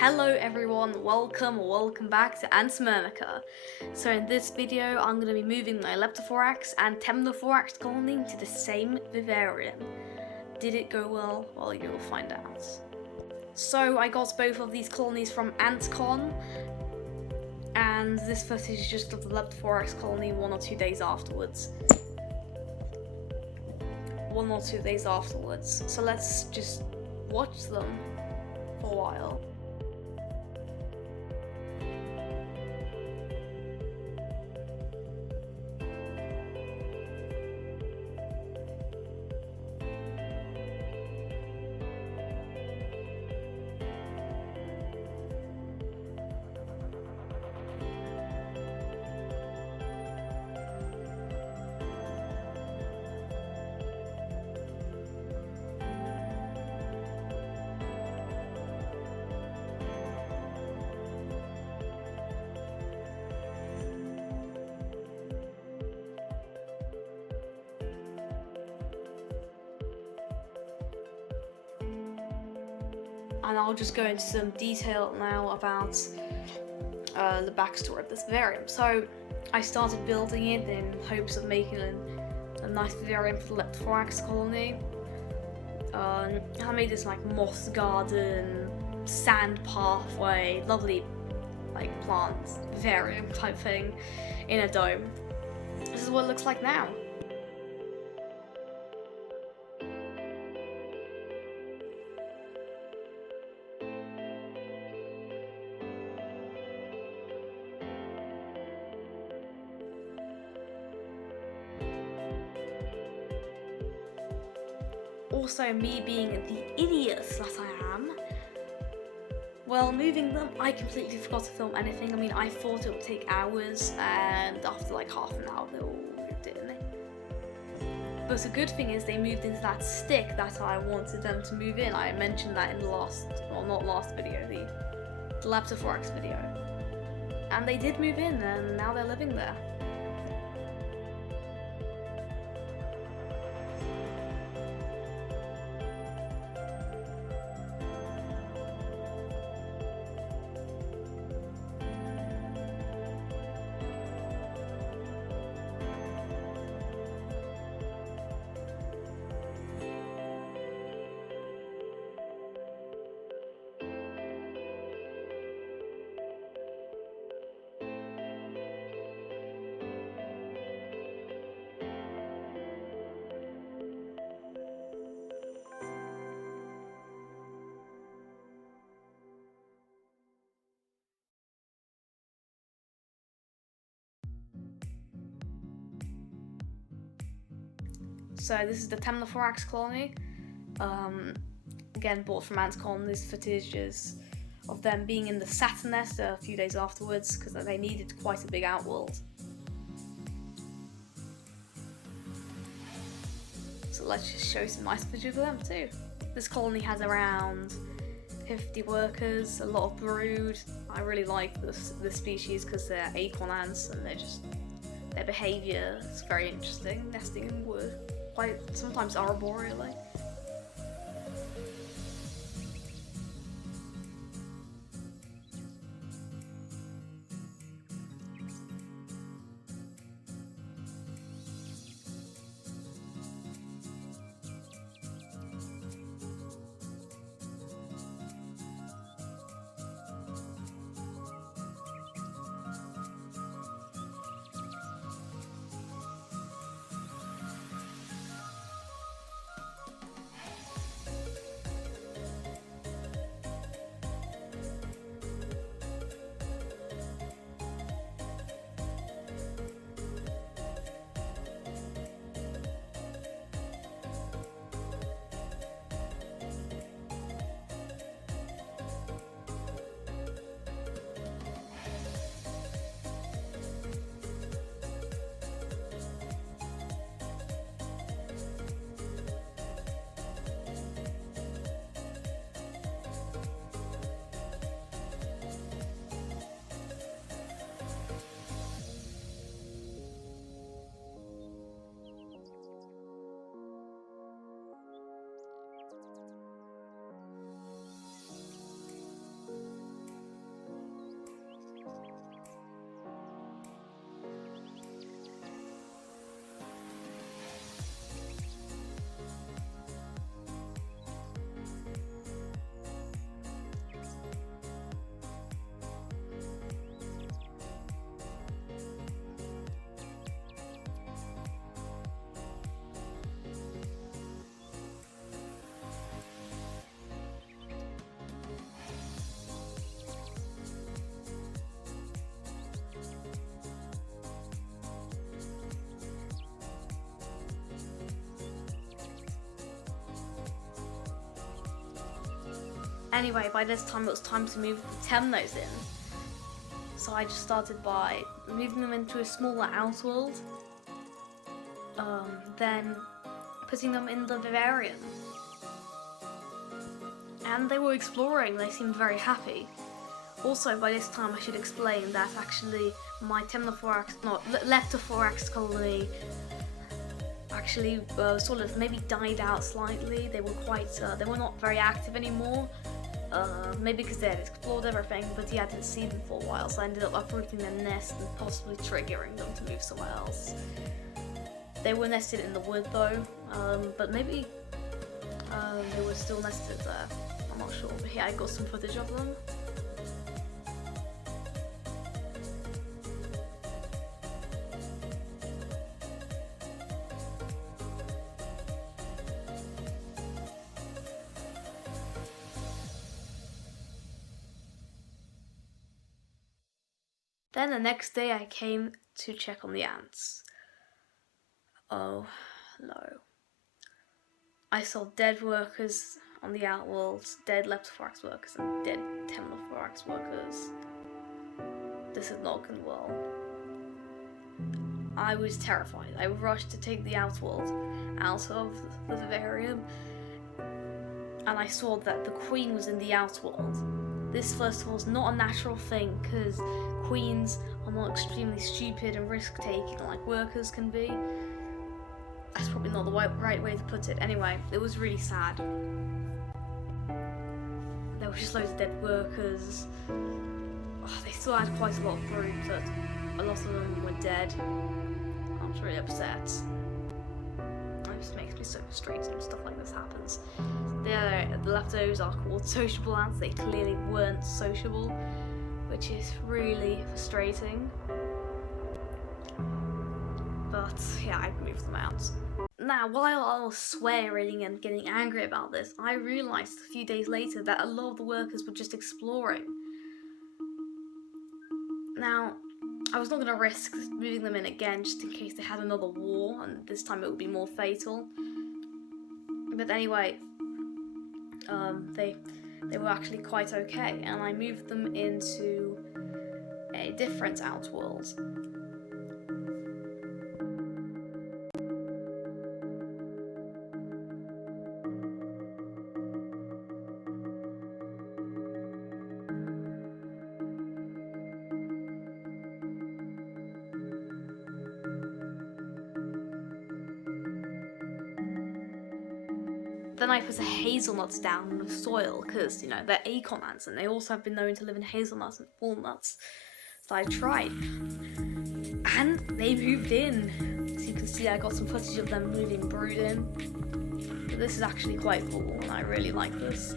Hello everyone, welcome back to Antimyrmica. So in this video I'm going to be moving my Leptothorax and Temnothorax colony to the same vivarium. Did it go well? Well, you'll find out. So I got both of these colonies from AntCon, and this footage is just of the Leptothorax colony 1 or 2 days afterwards. So let's just watch them for a while. And I'll just go into some detail now about the backstory of this vivarium. So I started building it in hopes of making a nice vivarium for the Leptothorax colony. I made this like moss garden, sand pathway, lovely like plants, vivarium type thing in a dome. This is what it looks like now. Also, me being the idiot that I am, well, moving them, I completely forgot to film anything. I mean, I thought it would take hours, and after like half an hour they all moved in. But the good thing is they moved into that stick that I wanted them to move in. I mentioned that in the not last video, the Leptothorax video. And they did move in, and now they're living there. So this is the Temnothorax colony. Again, bought from AntCon. This footage is of them being in the Saturn nest a few days afterwards because they needed quite a big outworld. So let's just show some nice footage of them too. This colony has around 50 workers, a lot of brood. I really like this species because they're acorn ants and their behaviour is very interesting, nesting in wood. Sometimes arboreally. Anyway, by this time it was time to move the Temnos in. So I just started by moving them into a smaller outworld, then putting them in the vivarium. And they were exploring, they seemed very happy. Also, by this time I should explain that actually my Leptothorax colony actually sort of maybe died out slightly. They were they were not very active anymore. Maybe because they had explored everything, but yeah, I didn't see them for a while, so I ended up uprooting their nest and possibly triggering them to move somewhere else. They were nested in the wood though, but maybe they were still nested there. I'm not sure, but yeah, I got some footage of them. Then the next day I came to check on the ants. Oh no. I saw dead workers on the outworlds, dead Leptothorax workers and dead Temnothorax workers. This had not gone well. I was terrified. I rushed to take the outworld out of the vivarium, and I saw that the queen was in the outworld. This, first of all, is not a natural thing, because queens are not extremely stupid and risk-taking like workers can be. That's probably not the right way to put it. Anyway, it was really sad. There were just loads of dead workers. Oh, they still had quite a lot of brood, but a lot of them were dead. I was really upset. It just makes me so frustrated when stuff like this happens. The Leptos are called sociable ants. They clearly weren't sociable, which is really frustrating. But yeah, I moved them out. Now, while I was swearing and getting angry about this, I realised a few days later that a lot of the workers were just exploring. Now, I was not going to risk moving them in again just in case they had another war, and this time it would be more fatal. But anyway, they were actually quite okay, and I moved them into a different outworld. Then I put a hazelnut down in the soil because, you know, they're acorn ants and they also have been known to live in hazelnuts and walnuts. So I tried. And they moved in. As you can see, I got some footage of them moving brood in. But this is actually quite cool and I really like this.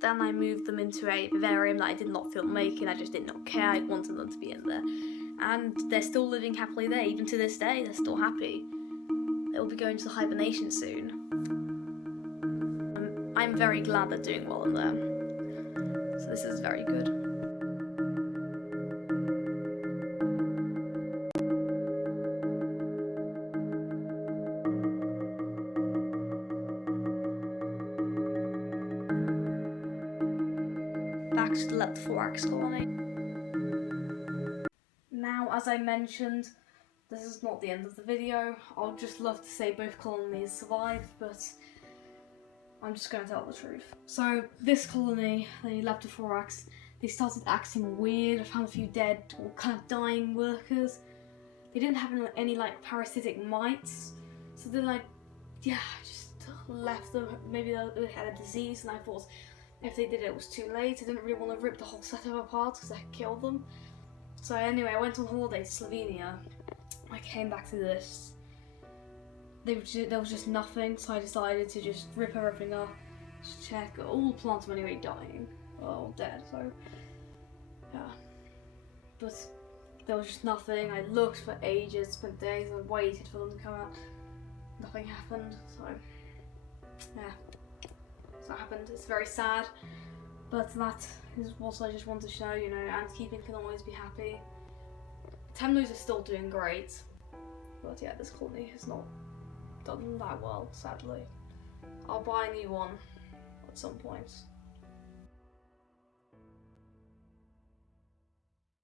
Then I moved them into a vivarium that I did not feel making. I just did not care. I wanted them to be in there. And they're still living happily there. Even to this day, they're still happy. They'll be going to hibernation soon. I'm very glad they're doing well in there. So this is very good. Back to the Leptothorax colony. Now, as I mentioned, this is not the end of the video. I'd just love to say both colonies survived, but I'm just going to tell the truth. So this colony, the Leptothorax, they started acting weird. I found a few dead or kind of dying workers. They didn't have any like parasitic mites, so they're like, yeah, just left them. Maybe they had a disease, and I thought if they did it was too late. I didn't really want to rip the whole setup apart because I could kill them. So anyway, I went on holiday to Slovenia. I came back to this. There was just nothing, so I decided to just rip everything up, just check. All the plants were anyway dying, or dead, so yeah. But there was just nothing. I looked for ages, spent days, I waited for them to come out. Nothing happened, so yeah. So it happened. It's very sad, but that is what I just want to show, you know, ant keeping can always be happy. Temnos are still doing great, but yeah, this colony has not done that well, sadly. I'll buy a new one at some point.